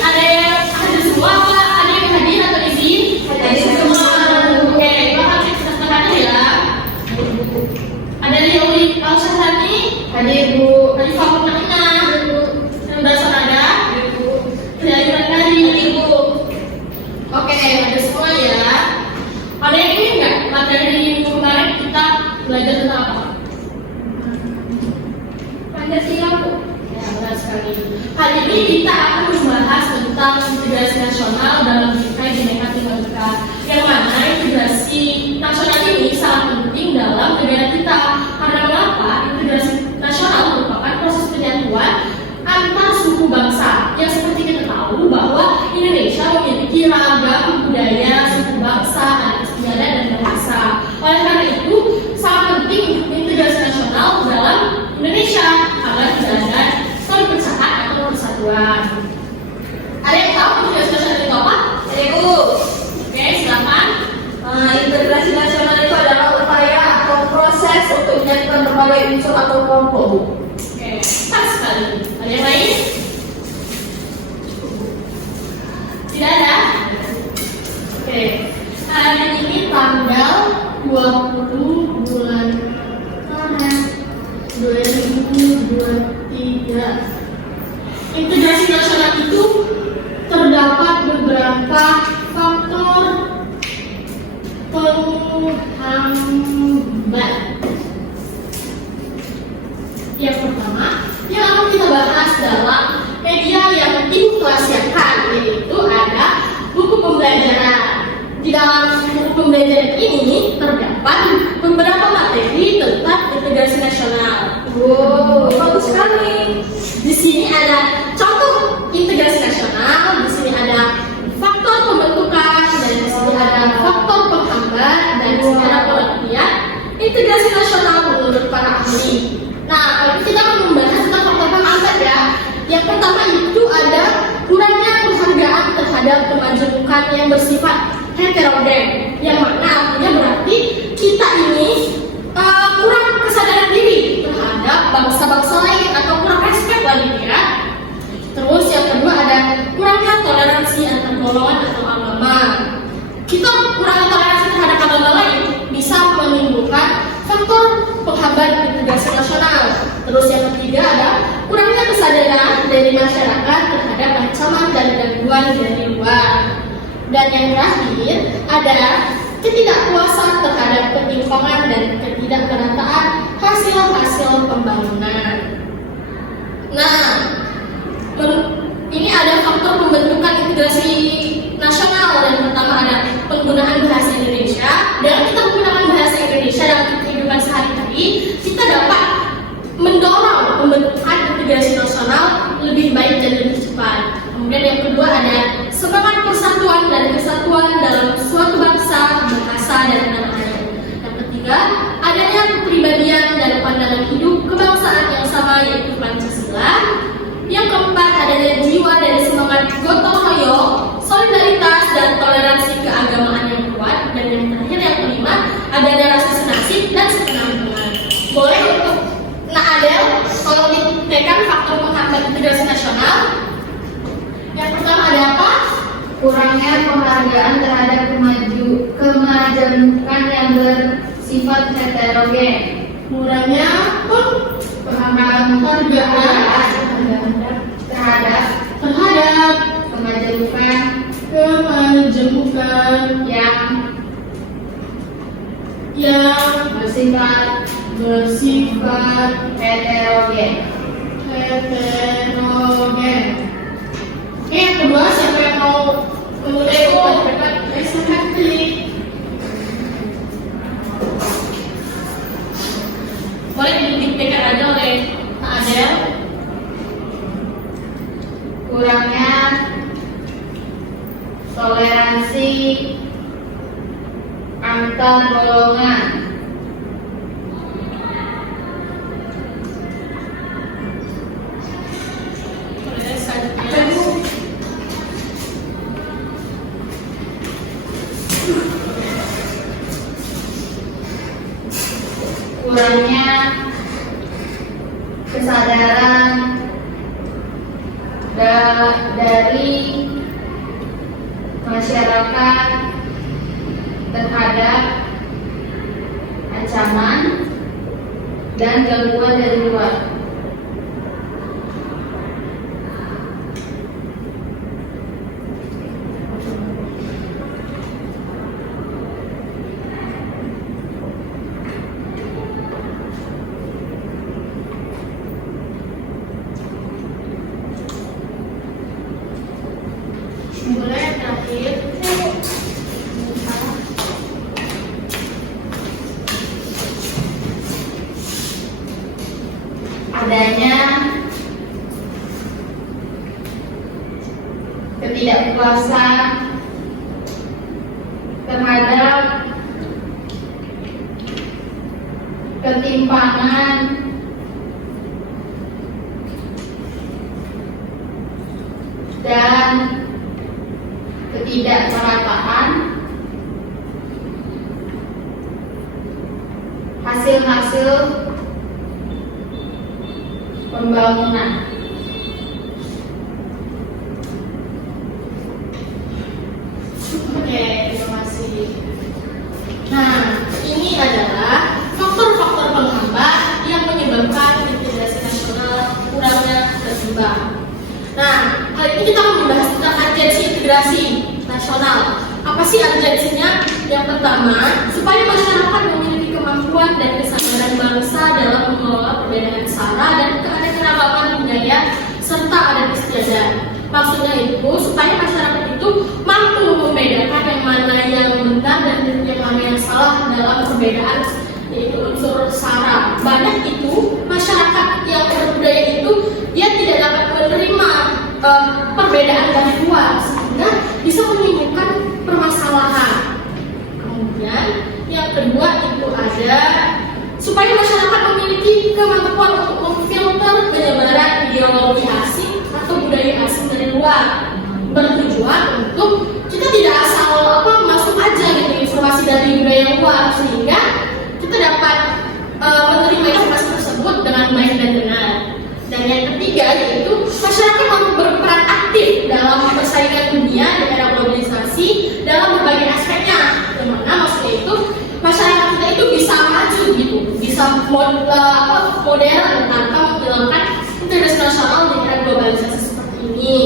ada yang hadir semua apa? Ada yang hadir atau izin? Hadir semua. Oke, bakal kita sekarang ya. Ada yang Al-Syahani? Hadir Bu. Dari Fakultas Ina? Yang dasar ada? Bu. Dari Mandari? Hadir Bu. Oke, ada semua ya. Ada yang ini enggak? Materi minggu kemarin kita belajar tentang apa? Pancasila Bu. Ya, benar sekali. Kali ini kita akan membahas tentang integrasi nasional dalam bingkai Bhinneka Tunggal Ika. Yang mana integrasi nasional ini sangat penting dalam negara kita. Karena mengapa? Integrasi nasional merupakan proses penyatuan antar suku bangsa. Yang seperti kita tahu bahwa Indonesia memiliki ragam budaya, suku bangsa, adat istiadat dan bahasa. Oleh karena itu, sangat penting untuk integrasi nasional dalam Indonesia agar tidak ada perpecahan atau persatuan. Ada yang tahu integrasi nasional itu apa? Ada Bu. Oke, silakan. Integrasi nasional itu adalah upaya atau proses untuk menyatukan berbagai unsur atau kelompok Bu. Oke, pas sekali. Ada yang lain? Tidak ada? Oke, hari ini tanggal 20 bulan Maret 2023. Integrasi nasional itu terdapat beberapa faktor penghambat. Yang pertama, yang akan kita bahas dalam media yang diinflasiakan, yaitu ada buku pembelajaran. Di dalam buku pembelajaran ini terdapat beberapa materi tentang integrasi nasional. Wow, bagus sekali. Di sini ada contoh integrasi nasional, di sini ada faktor pembentukan, dan di sini ada faktor penghambat, dan di sini ada pengertian integrasi nasional menurut para ahli. Nah, kalau kita akan membahas tentang faktor penghambat ya. Yang pertama itu ada kurangnya penghargaan terhadap kemajemukan yang bersifat heterogen, yang mana artinya berarti kita ini kurang kesadaran diri terhadap bangsa-bangsa lain atau kurang respect lah gitu ya. Terus yang kedua ada kurangnya toleransi antar golongan atau agama. Kita kurang toleransi terhadap agama lain bisa menimbulkan faktor penghambat integrasi nasional. Terus yang ketiga ada kurangnya kesadaran dari masyarakat terhadap ancaman dan gangguan dari luar. Dan yang terakhir ada ketidakpuasan terhadap ketimpangan dan ketidakmerataan hasil-hasil pembangunan. Nah, ini ada faktor pembentukan integrasi nasional. Yang pertama ada penggunaan bahasa Indonesia. Dengan kita menggunakan bahasa Indonesia dalam kehidupan sehari-hari, kita dapat mendorong pembentukan integrasi nasional lebih baik dan lebih cepat. Kemudian yang kedua ada semangat persatuan dan kesatuan dalam suatu bangsa, bahasa, dan tanah air. Yang ketiga, adanya kepribadian dan pandangan hidup kebangsaan yang sama, yaitu Pancasila. Yang keempat, adanya jiwa dan semangat gotong royong, solidaritas, dan toleransi keagamaan yang kuat. Dan yang terakhir, yang kelima, adanya rasa senasib dan sepenanggungan. Boleh untuk Adel, kalau ditekan faktor penghambat integrasi nasional. Yang pertama ada apa? Kurangnya penghargaan terhadap kemajemukan yang bersifat heterogen. Kurangnya penghargaan terhadap kemajemukan yang bersifat heterogen. Yang kedua, siapa yang mau memulai debat? Silakan pilih. Boleh didiktekan aja oleh Kak Adel. Kurangnya toleransi antar golongan. Kurangnya kesadaran dari masyarakat terhadap ancaman dan gangguan dari luar. Mulai terakhir. Adanya ketidakpuasan terhadap ketimpangan dan ketidakmerataan hasil-hasil pembangunan. Oke, terima kasih. Nah, ini adalah faktor-faktor penghambat yang menyebabkan integrasi nasional kurangnya seimbang. Nah, kali ini kita akan membahas tentang urgensi integrasi nasional. Apa sih urgensinya? Yang pertama, supaya masyarakat memiliki kemampuan dan kesadaran bangsa dalam mengelola perbedaan sara dan keanekaragaman budaya serta adat istiadat. Maksudnya itu supaya masyarakat itu mampu membedakan yang mana yang benar dan yang mana yang salah dalam perbedaan, yaitu unsur sara. Banyak itu masyarakat yang berbudaya itu dia tidak dapat menerima perbedaan dari luar sehingga bisa menimbulkan permasalahan. Kemudian yang kedua itu ada supaya masyarakat memiliki kemampuan untuk memfilter penyebaran ideologi asing atau budaya asing dari luar, bertujuan untuk kita tidak asal masuk aja gitu informasi dari budaya luar sehingga kita dapat menerima informasi tersebut dengan baik dan benar. Dan yang ketiga yaitu masyarakat harus berperan aktif dalam persaingan dunia di era globalisasi dalam berbagai aspeknya. Yang mana maksudnya itu masyarakat kita itu bisa maju gitu, bisa modern tanpa menghilangkan integrasi nasional di era globalisasi seperti ini.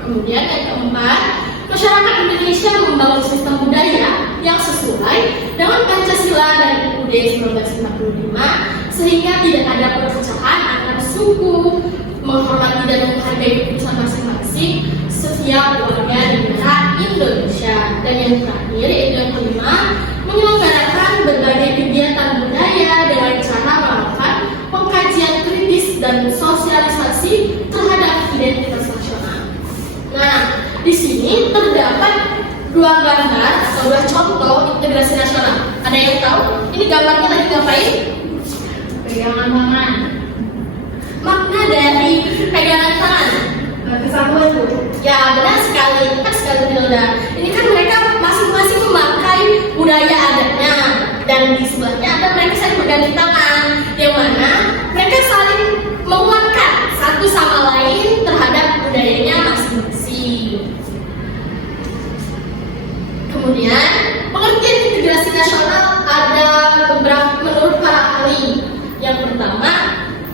Kemudian yang keempat, masyarakat Indonesia membangun sistem budaya yang sesuai dengan Pancasila dan UUD 1945 sehingga tidak ada perpecahan antar suku, menghormati dan menghargai keputusan masing-masing setiap warga negara Indonesia. Dan yang terakhir yaitu yang kelima, menyelenggarakan berbagai kegiatan budaya dengan cara melakukan pengkajian kritis dan sosialisasi terhadap identitas nasional. Nah, di sini terdapat dua gambar atau dua contoh integrasi nasional. Ada yang tahu? Ini gambarnya lagi ngapain? Pegangan tangan. Makna dari pegangan tangan. Kesatuan Bu. Ya benar sekali, tepat sekali Hilda. Ini kan mereka masing-masing memakai budaya adatnya dan di sebelahnya ada mereka saling bergandeng tangan, yang mana mereka saling menguatkan satu sama lain terhadap budayanya masing-masing. Kemudian pengertian integrasi nasional ada beberapa menurut para ahli. Yang pertama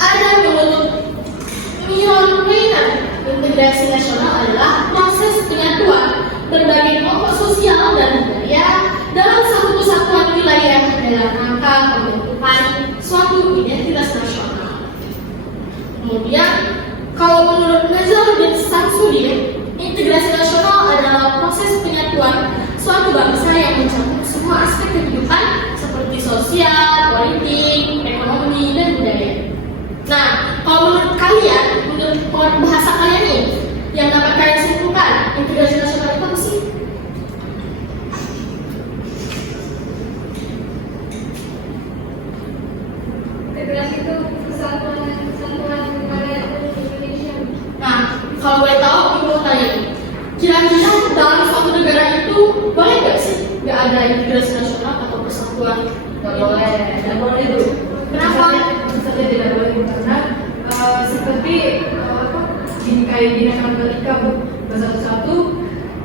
ada menurut Miron Weiner, integrasi nasional adalah proses penyatuan berbagai kelompok sosial dan budaya dalam satu kesatuan wilayah dalam rangka pembentukan suatu identitas nasional. Kemudian kalau menurut Nazaruddin Samsudin, integrasi nasional adalah proses penyatuan suatu bangsa yang mencakup semua aspek kehidupan seperti sosial, politik, ekonomi, dan budaya. Nah, kalau menurut kalian, menurut bahasa kalian nih, yang dapat kalian simpulkan, integrasi nasional itu apa sih? Integrasi itu kesatuan wilayah Indonesia. Nah, kalau boleh tahu, menurut kalian, kira-kira dalam suatu negara itu boleh nggak sih nggak ada integrasi nasional atau persatuan? Tidak boleh Bu. Kenapa? Misalnya tidak boleh karena seperti pendidikan PKI Bhinneka Tunggal Ika bersatu-satu,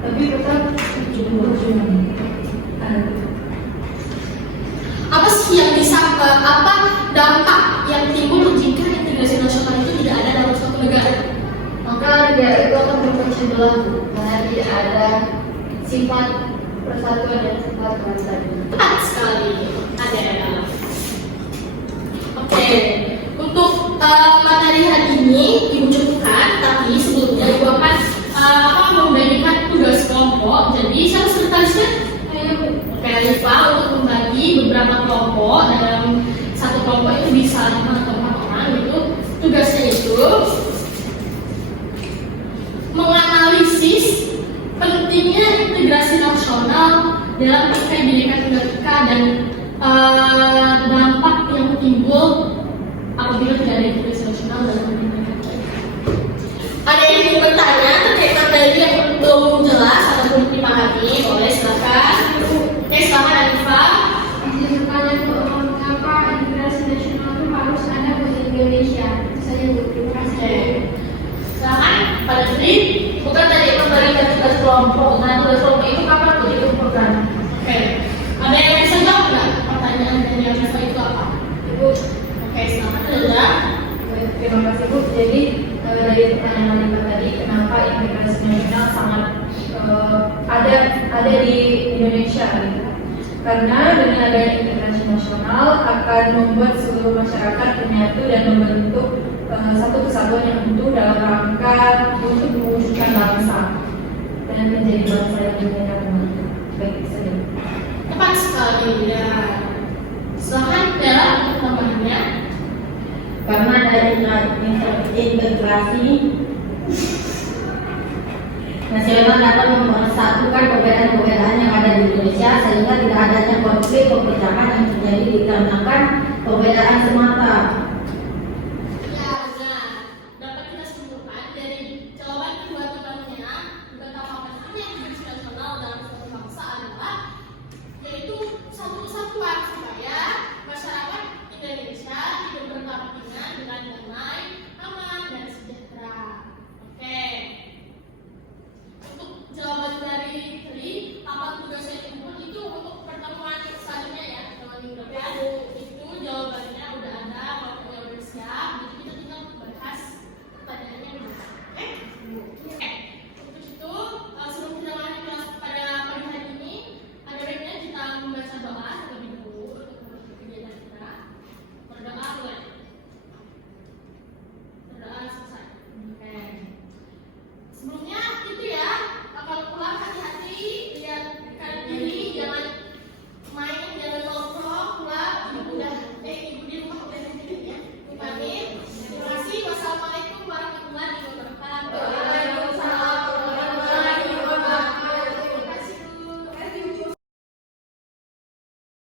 tapi tetap berjuang. Apa sih yang bisa apa dampak yang timbul jika integrasi nasional itu tidak ada dalam suatu negara? Maka negara itu akan terpecah belah karena tidak ada sifat persatuan dan sifat kebangsaan. Tepat sekali. Ada. Oke. Untuk materi hari ini Ibu cukupkan, tapi sebelumnya Ibu akan memberikan tugas kelompok. Jadi saya sekretarisnya Rifa untuk membagi beberapa kelompok. Dalam satu kelompok itu bisa 5 atau 4 orang gitu. Tugasnya itu menganalisis pentingnya integrasi nasional dalam PKI Bhinneka Tunggal Ika dan dampak yang timbul apabila tidak ada integrasi nasional dalam PKI Bhinneka Tunggal Ika. Ada yang ingin bertanya terkait materi yang belum jelas atau belum dipahami? Boleh silakan. Oke, silakan Arifa. Izin bertanya, mengapa integrasi nasional itu harus ada di Indonesia? Itu saja Bu. Terima kasih. Silakan pada Fitri. Bukan tadi memberikan tugas kelompok. Nah, tugas kelompok itu kapan tuh dikumpulkan? Oke. Ada yang bisa jawab nggak pertanyaan dari Arifa itu apa? Ibu, Oke, silakan Lila. terima kasih Bu. Jadi dari pertanyaan Alika tadi, kenapa integrasi nasional sangat ada di Indonesia? Gitu. Karena dengan adanya integrasi nasional akan membuat seluruh masyarakat menyatu dan membentuk satu kesatuan yang utuh dalam rangka untuk mewujudkan bangsa dan menjadi bangsa yang berbeda. Baik, saja. Tepat sekali ya. Silakan Bella untuk tambahannya. Karena dari integrasi nasional dapat mempersatukan perbedaan-perbedaan yang ada di Indonesia sehingga tidak adanya konflik perpecahan yang terjadi dikarenakan perbedaan semata.